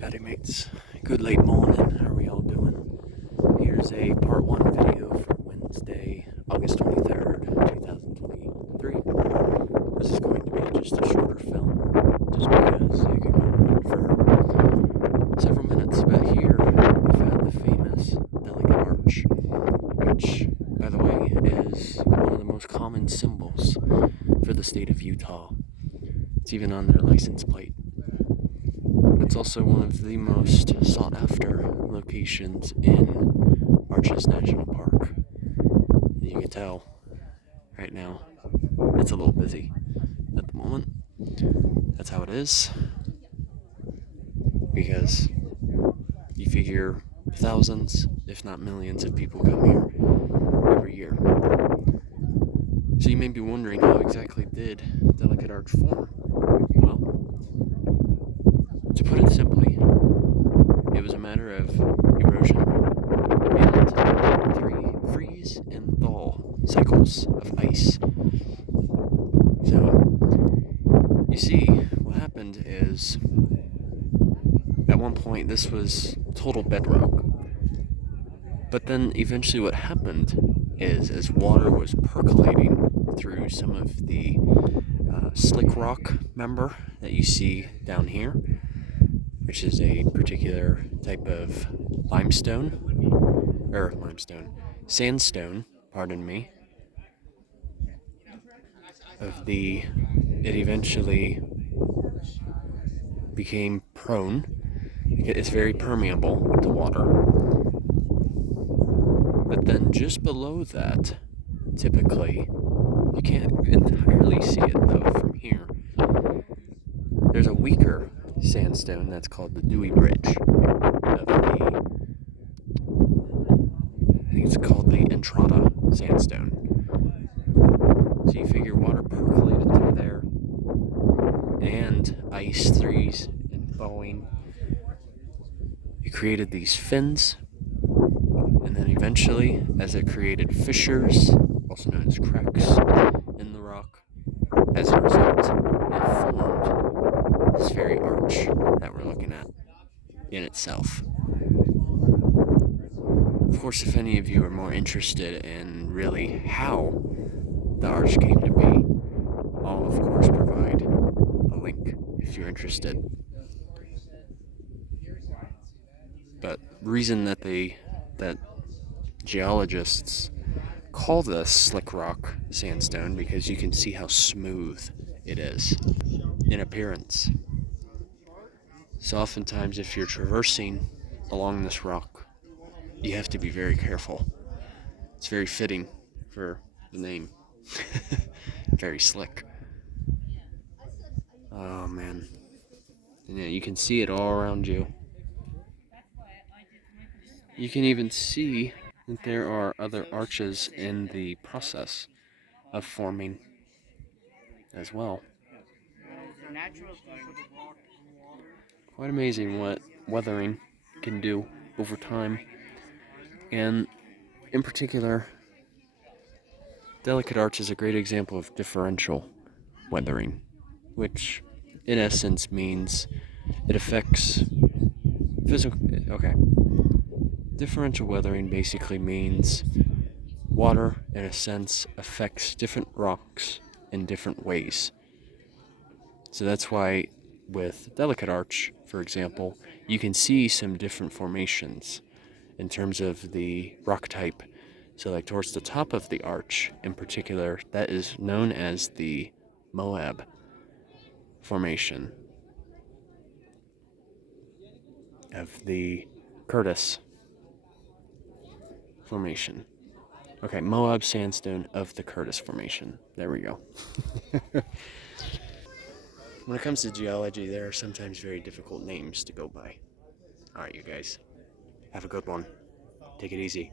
Howdy mates, good late morning, how are we all doing? Here's a part 1 video for Wednesday, August 23rd, 2023. This is going to be just a shorter film, just because it could go on for several minutes. But here, we've got the famous Delicate Arch, which, by the way, is one of the most common symbols for the state of Utah. It's even on their license plate. It's also one of the most sought after locations in Arches National Park. You can tell right now it's a little busy at the moment. That's how it is, because you figure thousands, if not millions, of people come here every year. So you may be wondering, how exactly did Delicate Arch form? Well, to put it simply, it was a matter of erosion and 3 freeze and thaw cycles of ice. So, you see, what happened is, at one point this was total bedrock. But then eventually what happened is, as water was percolating through some of the slick rock member that you see down here, which is a particular type of sandstone, pardon me, it eventually became prone. It's very permeable to water. But then just below that, typically, you can't entirely see it though from here, there's a weaker sandstone that's called the Dewey Bridge of I think it's called the Entrada Sandstone. So you figure water percolated through there, and ice freeze and thawing. It created these fins, and then eventually, as it created fissures, also known as cracks in the rock, as a result, it formed this very arch that we're looking at in itself. Of course, if any of you are more interested in really how the arch came to be, I'll of course provide a link if you're interested. But the reason that geologists call this slick rock sandstone, because you can see how smooth it is in appearance. So oftentimes if you're traversing along this rock, you have to be very careful. It's very fitting for the name. Very slick. Oh man. And yeah, you can see it all around you. You can even see that there are other arches in the process of forming as well. Quite amazing what weathering can do over time. And in particular, Delicate Arch is a great example of differential weathering, which in essence means it affects physical. Okay. Differential weathering basically means water, in a sense, affects different rocks in different ways. So that's why with Delicate Arch, for example, you can see some different formations in terms of the rock type. So like towards the top of the arch in particular, that is known as the Moab formation of the Curtis formation. Okay, Moab sandstone of the Curtis formation. There we go. When it comes to geology, there are sometimes very difficult names to go by. Alright, you guys. Have a good one. Take it easy.